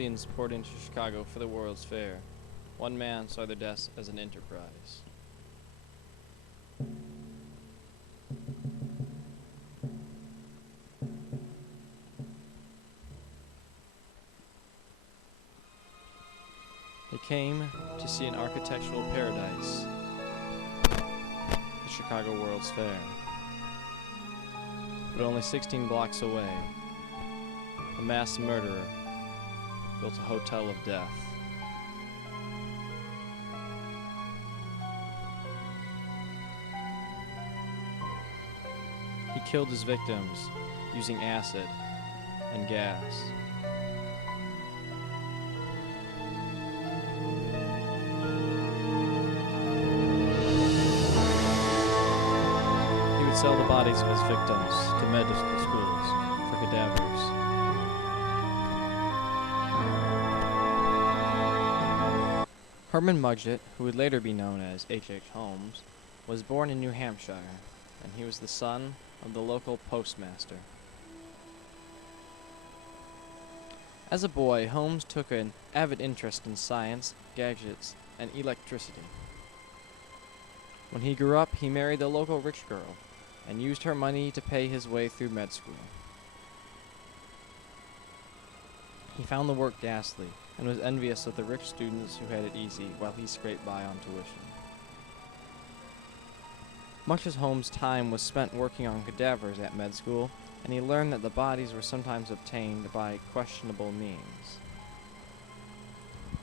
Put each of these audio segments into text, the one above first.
millions poured into Chicago for the World's Fair, one man saw their deaths as an enterprise. They came to see an architectural paradise, the Chicago World's Fair. But only 16 blocks away, a mass murderer built a hotel of death. He killed his victims using acid and gas. He would sell the bodies of his victims to medical schools for cadavers. Herman Mudgett, who would later be known as H.H. Holmes, was born in New Hampshire, and he was the son of the local postmaster. As a boy, Holmes took an avid interest in science, gadgets, and electricity. When he grew up, he married the local rich girl and used her money to pay his way through med school. He found the work ghastly and was envious of the rich students who had it easy while he scraped by on tuition. Much of Holmes' time was spent working on cadavers at med school, and he learned that the bodies were sometimes obtained by questionable means.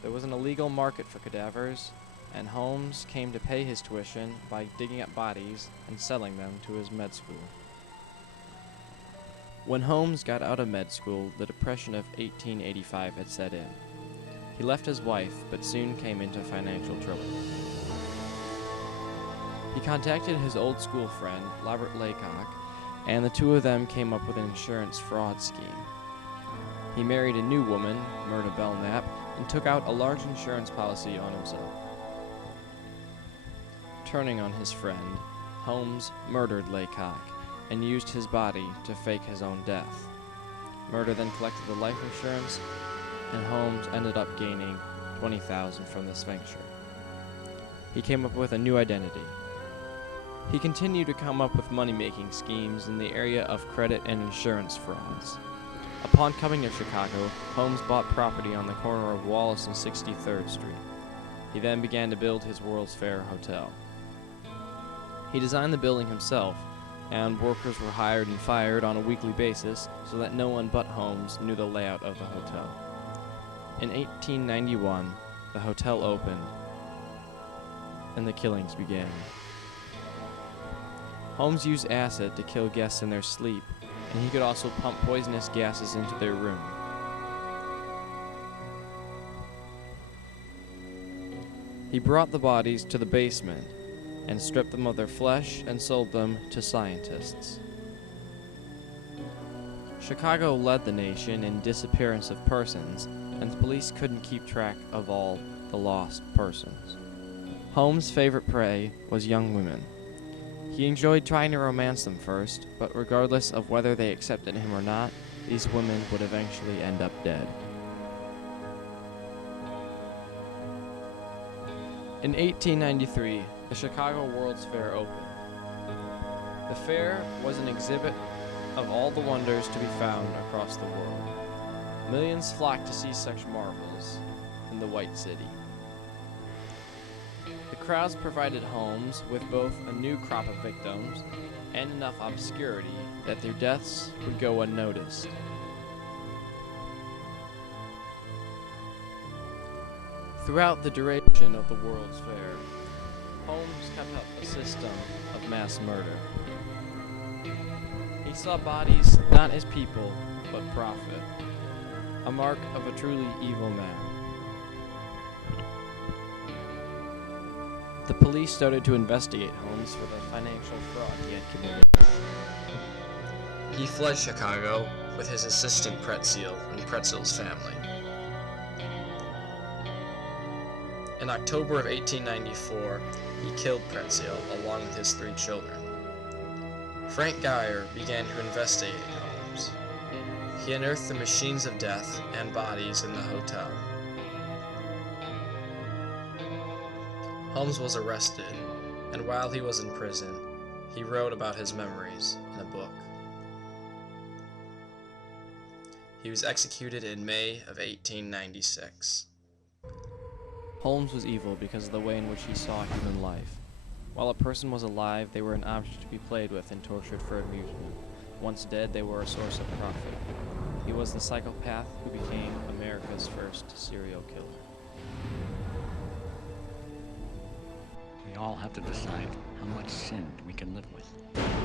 There was an illegal market for cadavers, and Holmes came to pay his tuition by digging up bodies and selling them to his med school. When Holmes got out of med school, the Depression of 1885 had set in. He left his wife, but soon came into financial trouble. He contacted his old school friend, Robert Laycock, and the two of them came up with an insurance fraud scheme. He married a new woman, Myrna Belknap, and took out a large insurance policy on himself. Turning on his friend, Holmes murdered Laycock and used his body to fake his own death. Murder then collected the life insurance, and Holmes ended up gaining $20,000 from this venture. He came up with a new identity. He continued to come up with money-making schemes in the area of credit and insurance frauds. Upon coming to Chicago, Holmes bought property on the corner of Wallace and 63rd Street. He then began to build his World's Fair Hotel. He designed the building himself, and workers were hired and fired on a weekly basis so that no one but Holmes knew the layout of the hotel. In 1891, the hotel opened, and the killings began. Holmes used acid to kill guests in their sleep, and he could also pump poisonous gases into their room. He brought the bodies to the basement and stripped them of their flesh and sold them to scientists. Chicago led the nation in disappearance of persons, and the police couldn't keep track of all the lost persons. Holmes' favorite prey was young women. He enjoyed trying to romance them first, but regardless of whether they accepted him or not, these women would eventually end up dead. In 1893, the Chicago World's Fair opened. The fair was an exhibit of all the wonders to be found across the world. Millions flocked to see such marvels in the White City. The crowds provided Holmes with both a new crop of victims and enough obscurity that their deaths would go unnoticed. Throughout the duration of the World's Fair, Holmes kept up a system of mass murder. He saw bodies not as people, but profit, a mark of a truly evil man. The police started to investigate Holmes for the financial fraud he had committed. He fled Chicago with his assistant Pretzel and Pretzel's family. In October of 1894, he killed Pretzel along with his 3 children. Frank Geyer began to investigate Holmes. He unearthed the machines of death and bodies in the hotel. Holmes was arrested, and while he was in prison, he wrote about his memories in a book. He was executed in May of 1896. Holmes was evil because of the way in which he saw human life. While a person was alive, they were an object to be played with and tortured for amusement. Once dead, they were a source of profit. He was the psychopath who became America's first serial killer. We all have to decide how much sin we can live with.